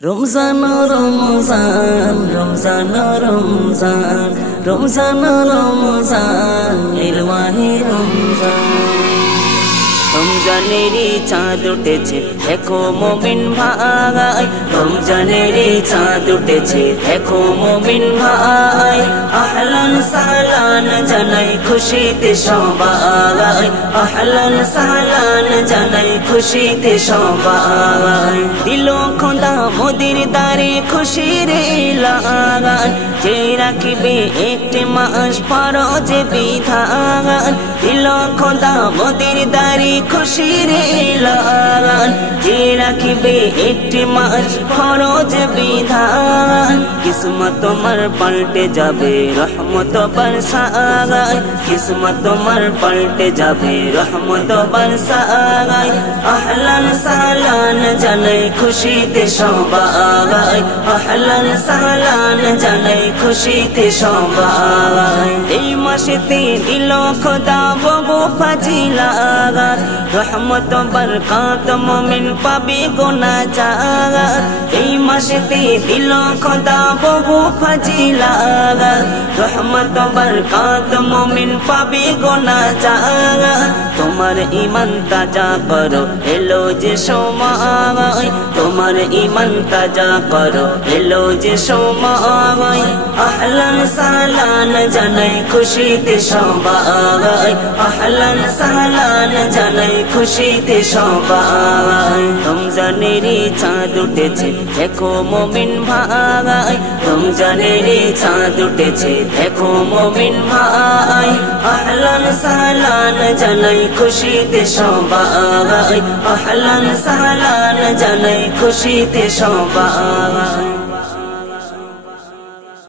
রমজান রমজান রমজান রমজান রমজান রমজান নির্বাহী রমজান রমজানেরই চাঁদ উঠেছে দেখো মুমিন ভাই রমজানেরই চাঁদ উঠেছে দেখো মুমিন ভাই আহলান সালান জানাই খুশিতে সবাই আহলান সালান জানাই খুশিতে সবাই দিল খোদা মোদের দারে খুশির লাগান যে রাখিবে একটি মাস ফরজ বিধান দিল খোদা মোদের দারে খুশির লাগান যে রাখিবে একটি মাস ফরজ বিধান কিসমত তোমার পাল্টে যাবে রহমত বরসায় কিসমত তোমার পাল্টে যাবে রহমত বরসায় আহলান সালান জানাই খুশিতে সবাই আহলান সালান জানাই খুশিতে সবাই এই মাসেতে দিল খোদা বহু ফাজিলাত রহমত বরকত মুমিন পাবে গুনাহগার এই মাসেতে দিল খোদা বহু ফাজিলাত রহমত বরকত মুমিন পাবে গুনাহগার তোমার ঈমান তাজা করো এলো যে সময় তোমার ঈমান তাজা করো এলো যে সময় আহলান সালান জানাই খুশিতে সবাই আহলান সালান জানাই খুশিতে সবাই রমজানেরই চাঁদ উঠেছে দেখো মুমিন ভাই রমজানেরই চাঁদ উঠেছে দেখো মুমিন ভাই আহলান সালান জানাই খুশিতে সবাই আহলান সালান জানাই খুশিতে সবাই।